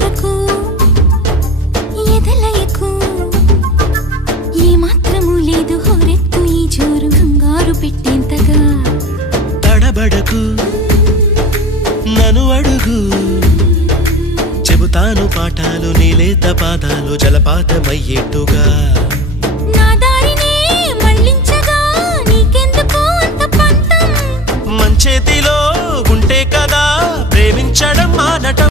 కొరకు ఎదలయకు ఏ మాత్రము లేదు హోరెత్తు ఈ జోరు కంగారు పెట్టేంతగా తడబడకు నన్ను అడుగు చెబుతాను పాఠాలు నీలేత పాదాలు జలపాతమయ్యేట్టుగా నా దారినే మళ్ళించగా నీకెందుకు అంత పంతం మంచేతిలో ఉంటే కదా ప్రేమించడం మానటం